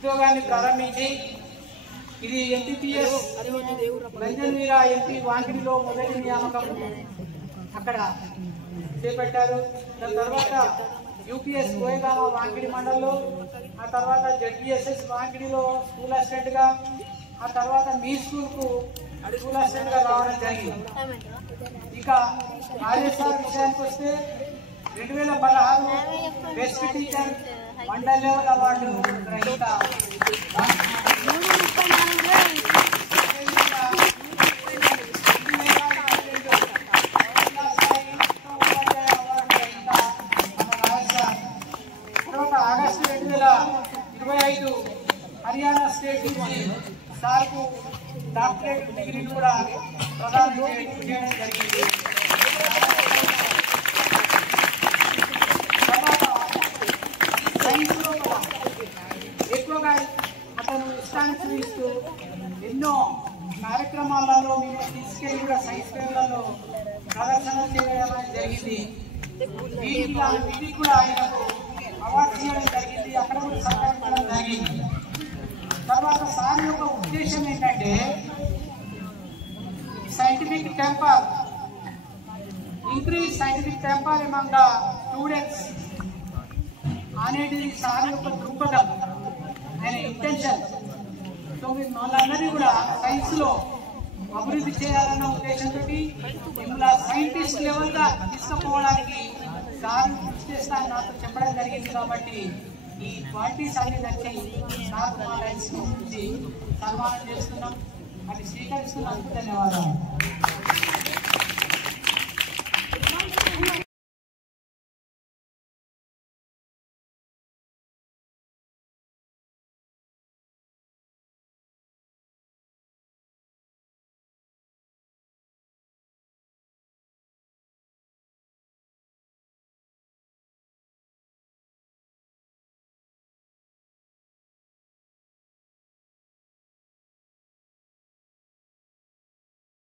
ఉద్యోగాన్ని ప్రారంభించి ఇది ఎంపీపీఎస్ రంజన్వీర ఎంపీ వాంకిడిలో మొదటి నియామకం అక్కడ చేపట్టారు. దాని తర్వాత యూపీఎస్ కోయగామ వాంకిడి మండలంలో, ఆ తర్వాత జడ్పీఎస్ఎస్ వాంకిడిలో స్కూల్ అసిస్టెంట్ గా, ఆ తర్వాత మీ స్కూల్ కు స్కూల్ అసిస్టెంట్ గా రావడం జరిగింది. ఇక ఆర్ఎస్ఆర్ విషయానికి వస్తే 2016 best teacher mandal level award గ్రహీత, ఆగస్టు 2025 హర్యానా స్టేట్ నుంచి సార్కు డాక్టరేట్ డిగ్రీ కూడా ప్రదానం చేయడం జరిగింది. సైన్స్లో ఎక్కువగా అతను ఇష్టాన్ని చూపిస్తూ ఎన్నో కార్యక్రమాలలో మేము తీసుకెళ్లి కూడా సైన్స్ ఫేర్లలో ప్రదర్శన చేయడం జరిగింది. వీటికి కూడా ఆయనకు అవార్డు చేయడం జరిగింది, అక్కడ కూడా సత్కరించడం జరిగింది. తర్వాత సార్ యొక్క ఉద్దేశం ఏంటంటే scientific temper, increase scientific temper among the students అనేది సార్ యొక్క దృక్పథం, ఆయన ఇంటెన్షన్. సో మీరు మనందరినీ కూడా సైన్స్ లో అభివృద్ధి చేయాలన్న ఉద్దేశంతో మిమ్మల్ని సైంటిస్ట్ లెవెల్ గా తీసుకుపోవడానికి సార్ కృషి చేస్తాను నాతో చెప్పడం జరిగింది. కాబట్టి ఈ క్వాలిటీస్ అన్ని నచ్చి సార్ మా లైన్స్ గురించి సన్మానం చేస్తున్నాం, అది స్వీకరిస్తున్నందుకు ధన్యవాదాలు.